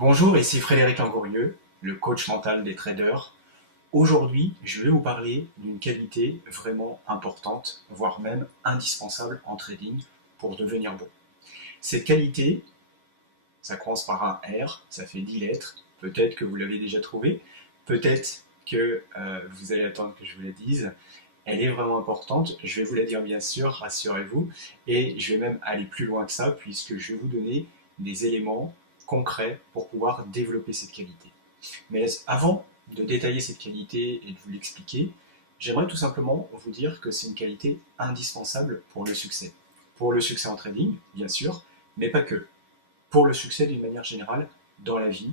Bonjour, ici Frédéric Langourieux, le coach mental des traders. Aujourd'hui, je vais vous parler d'une qualité vraiment importante, voire même indispensable en trading pour devenir bon. Cette qualité, ça commence par un R, ça fait 10 lettres. Peut-être que vous l'avez déjà trouvé, peut-être que vous allez attendre que je vous la dise. Elle est vraiment importante, je vais vous la dire bien sûr, rassurez-vous, et je vais même aller plus loin que ça, puisque je vais vous donner des éléments concrets pour pouvoir développer cette qualité. Mais avant de détailler cette qualité et de vous l'expliquer, j'aimerais tout simplement vous dire que c'est une qualité indispensable pour le succès. Pour le succès en trading, bien sûr, mais pas que. Pour le succès d'une manière générale dans la vie,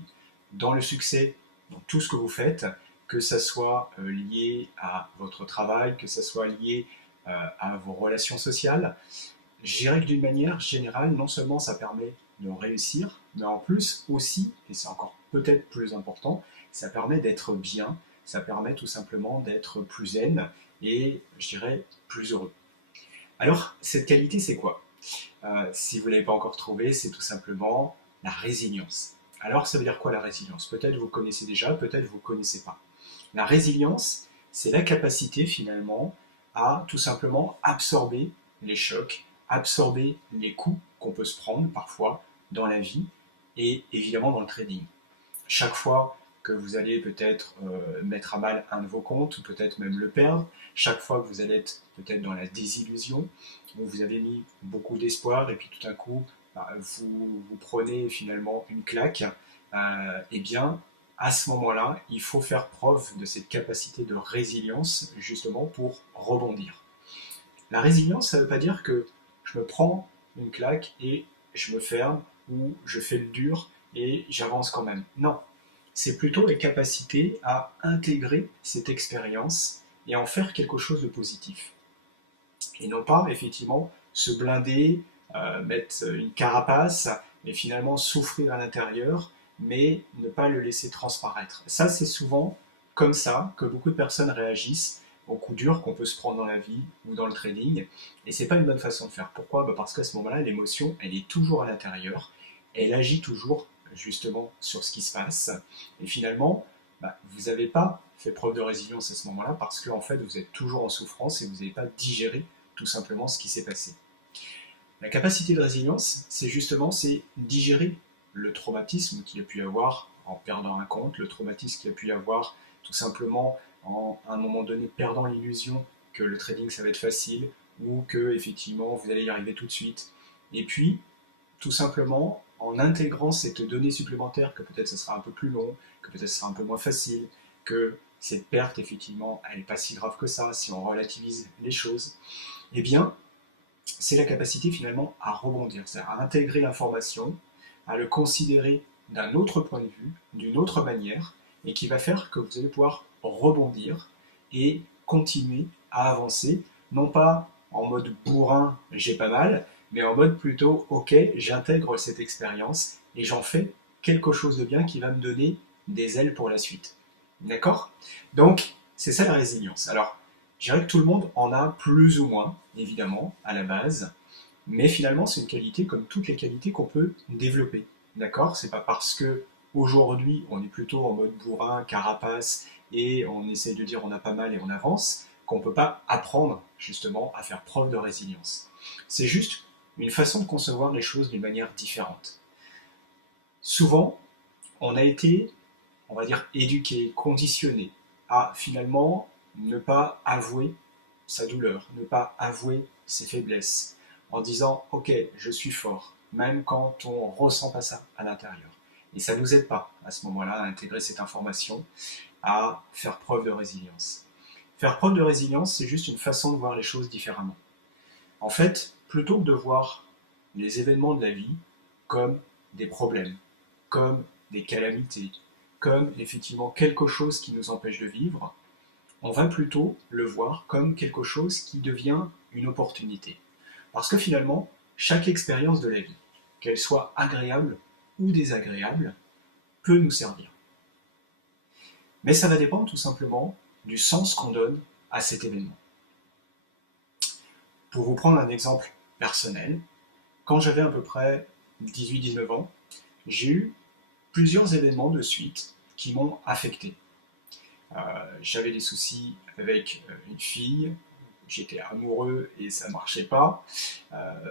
dans le succès dans tout ce que vous faites, que ça soit lié à votre travail, que ça soit lié à vos relations sociales. Je dirais que d'une manière générale, non seulement ça permet de réussir, mais en plus aussi, et c'est encore peut-être plus important, ça permet d'être bien, ça permet tout simplement d'être plus zen et je dirais plus heureux. Alors, cette qualité, c'est quoi? Si vous ne l'avez pas encore trouvé, c'est tout simplement la résilience. Alors, ça veut dire quoi la résilience? Peut-être vous connaissez déjà, peut-être vous ne connaissez pas. La résilience, c'est la capacité finalement à tout simplement absorber les chocs, absorber les coups qu'on peut se prendre parfois dans la vie et évidemment dans le trading. Chaque fois que vous allez peut-être mettre à mal un de vos comptes, ou peut-être même le perdre, chaque fois que vous allez être peut-être dans la désillusion, où vous avez mis beaucoup d'espoir et puis tout d'un coup vous prenez finalement une claque, eh bien à ce moment-là, il faut faire preuve de cette capacité de résilience justement pour rebondir. La résilience, ça ne veut pas dire que je me prends une claque et je me ferme ou je fais le dur et j'avance quand même. Non, c'est plutôt la capacité à intégrer cette expérience et en faire quelque chose de positif. Et non pas effectivement se blinder, mettre une carapace et finalement souffrir à l'intérieur, mais ne pas le laisser transparaître. Ça, c'est souvent comme ça que beaucoup de personnes réagissent aux coups durs qu'on peut se prendre dans la vie ou dans le trading. Et c'est pas une bonne façon de faire. Pourquoi? Parce qu'à ce moment-là, l'émotion, elle est toujours à l'intérieur. Elle agit toujours justement sur ce qui se passe. Et finalement, vous n'avez pas fait preuve de résilience à ce moment-là parce que en fait, vous êtes toujours en souffrance et vous n'avez pas digéré tout simplement ce qui s'est passé. La capacité de résilience, c'est justement c'est digérer le traumatisme qu'il y a pu y avoir en perdant un compte, le traumatisme qu'il y a pu y avoir tout simplement en à un moment donné perdant l'illusion que le trading ça va être facile ou que effectivement vous allez y arriver tout de suite. Et puis tout simplement en intégrant cette donnée supplémentaire que peut-être ce sera un peu plus long, que peut-être ce sera un peu moins facile, que cette perte effectivement elle n'est pas si grave que ça si on relativise les choses, eh bien c'est la capacité finalement à rebondir, c'est-à-dire à intégrer l'information, à le considérer d'un autre point de vue, d'une autre manière, et qui va faire que vous allez pouvoir rebondir et continuer à avancer, non pas en mode bourrin, j'ai pas mal, mais en mode plutôt, ok, j'intègre cette expérience et j'en fais quelque chose de bien qui va me donner des ailes pour la suite. D'accord? Donc, c'est ça la résilience. Alors, je dirais que tout le monde en a plus ou moins, évidemment, à la base, mais finalement, c'est une qualité comme toutes les qualités qu'on peut développer. D'accord? C'est pas parce que aujourd'hui on est plutôt en mode bourrin, carapace, et on essaie de dire on a pas mal et on avance, qu'on peut pas apprendre justement à faire preuve de résilience. C'est juste une façon de concevoir les choses d'une manière différente. Souvent, on a été, on va dire, éduqué, conditionné à finalement ne pas avouer sa douleur, ne pas avouer ses faiblesses, en disant ok, je suis fort, même quand on ressent pas ça à l'intérieur. Et ça ne nous aide pas à ce moment-là à intégrer cette information, à faire preuve de résilience. Faire preuve de résilience, c'est juste une façon de voir les choses différemment. En fait, plutôt que de voir les événements de la vie comme des problèmes, comme des calamités, comme effectivement quelque chose qui nous empêche de vivre, on va plutôt le voir comme quelque chose qui devient une opportunité. Parce que finalement, chaque expérience de la vie, qu'elle soit agréable ou désagréable, peut nous servir. Mais ça va dépendre tout simplement du sens qu'on donne à cet événement. Pour vous prendre un exemple personnel, quand j'avais à peu près 18-19 ans, j'ai eu plusieurs événements de suite qui m'ont affecté. J'avais des soucis avec une fille, j'étais amoureux et ça ne marchait pas.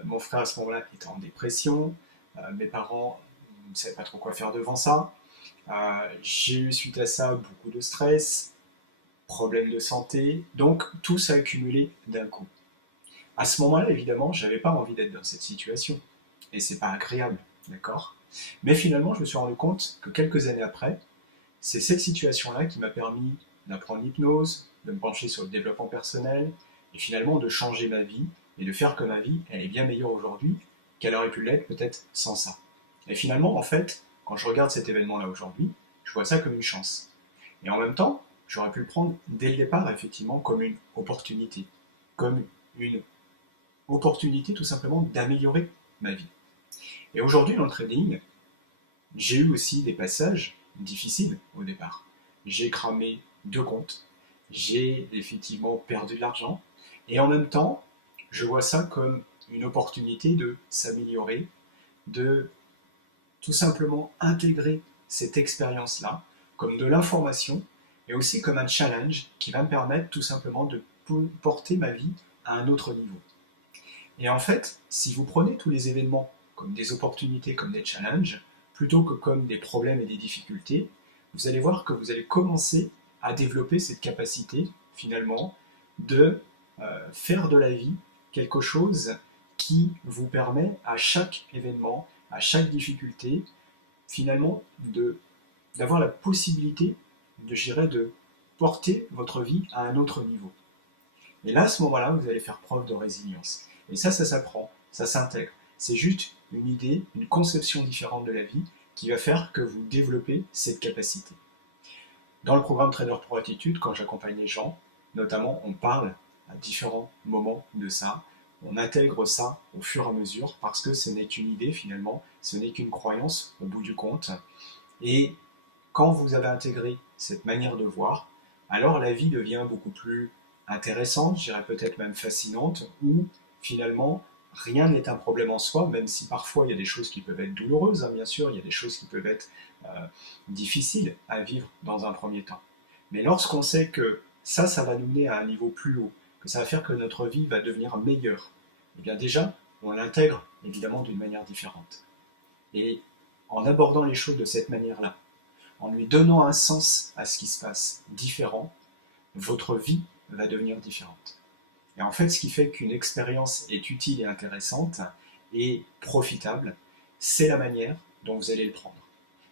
Mon frère à ce moment-là était en dépression, mes parents ne savaient pas trop quoi faire devant ça. J'ai eu suite à ça beaucoup de stress, problèmes de santé, donc tout s'est accumulé d'un coup. À ce moment-là, évidemment, je n'avais pas envie d'être dans cette situation, et c'est pas agréable, d'accord? Mais finalement, je me suis rendu compte que quelques années après, c'est cette situation-là qui m'a permis d'apprendre l'hypnose, de me pencher sur le développement personnel, et finalement de changer ma vie, et de faire que ma vie, elle est bien meilleure aujourd'hui qu'elle aurait pu l'être peut-être sans ça. Et finalement, en fait, quand je regarde cet événement-là aujourd'hui, je vois ça comme une chance. Et en même temps, j'aurais pu le prendre dès le départ, effectivement, comme une opportunité. Comme une opportunité tout simplement d'améliorer ma vie. Et aujourd'hui, dans le trading, j'ai eu aussi des passages difficiles au départ. J'ai cramé 2 comptes, j'ai effectivement perdu de l'argent, et en même temps, je vois ça comme une opportunité de s'améliorer, de tout simplement intégrer cette expérience-là comme de l'information et aussi comme un challenge qui va me permettre tout simplement de porter ma vie à un autre niveau. Et en fait, si vous prenez tous les événements comme des opportunités, comme des challenges, plutôt que comme des problèmes et des difficultés, vous allez voir que vous allez commencer à développer cette capacité, finalement, de faire de la vie quelque chose qui vous permet à chaque événement, à chaque difficulté, finalement, d'avoir la possibilité de porter votre vie à un autre niveau. Et là, à ce moment-là, vous allez faire preuve de résilience. Et ça s'apprend, ça s'intègre. C'est juste une idée, une conception différente de la vie qui va faire que vous développez cette capacité. Dans le programme Trader Pro Attitude, quand j'accompagne les gens, notamment, on parle à différents moments de ça. On intègre ça au fur et à mesure parce que ce n'est qu'une idée finalement, ce n'est qu'une croyance au bout du compte. Et quand vous avez intégré cette manière de voir, alors la vie devient beaucoup plus intéressante, je dirais peut-être même fascinante, où finalement rien n'est un problème en soi, même si parfois il y a des choses qui peuvent être douloureuses, hein, bien sûr, il y a des choses qui peuvent être difficiles à vivre dans un premier temps. Mais lorsqu'on sait que ça va nous mener à un niveau plus haut, que ça va faire que notre vie va devenir meilleure, et bien déjà, on l'intègre évidemment d'une manière différente. Et en abordant les choses de cette manière-là, en lui donnant un sens à ce qui se passe différent, votre vie va devenir différente. Et en fait, ce qui fait qu'une expérience est utile et intéressante et profitable, c'est la manière dont vous allez le prendre.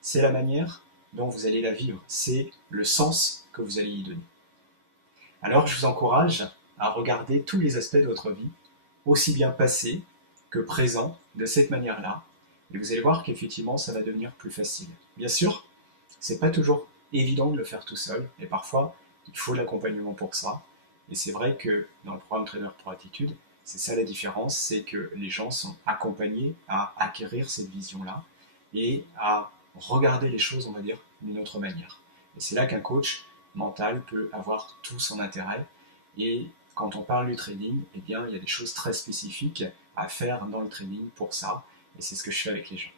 C'est la manière dont vous allez la vivre. C'est le sens que vous allez y donner. Alors, je vous encourage à regarder tous les aspects de votre vie, aussi bien passé que présent, de cette manière-là. Et vous allez voir qu'effectivement, ça va devenir plus facile. Bien sûr, c'est pas toujours évident de le faire tout seul, et parfois, il faut l'accompagnement pour ça. Et c'est vrai que dans le programme Trader Pro Attitude, c'est ça la différence, c'est que les gens sont accompagnés à acquérir cette vision-là et à regarder les choses, on va dire, d'une autre manière. Et c'est là qu'un coach mental peut avoir tout son intérêt. Et quand on parle du trading, eh bien, il y a des choses très spécifiques à faire dans le trading pour ça. Et c'est ce que je fais avec les gens.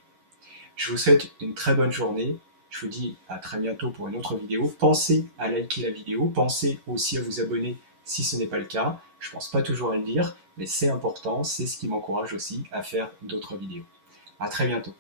Je vous souhaite une très bonne journée. Je vous dis à très bientôt pour une autre vidéo. Pensez à liker la vidéo. Pensez aussi à vous abonner si ce n'est pas le cas. Je ne pense pas toujours à le dire, mais c'est important. C'est ce qui m'encourage aussi à faire d'autres vidéos. À très bientôt.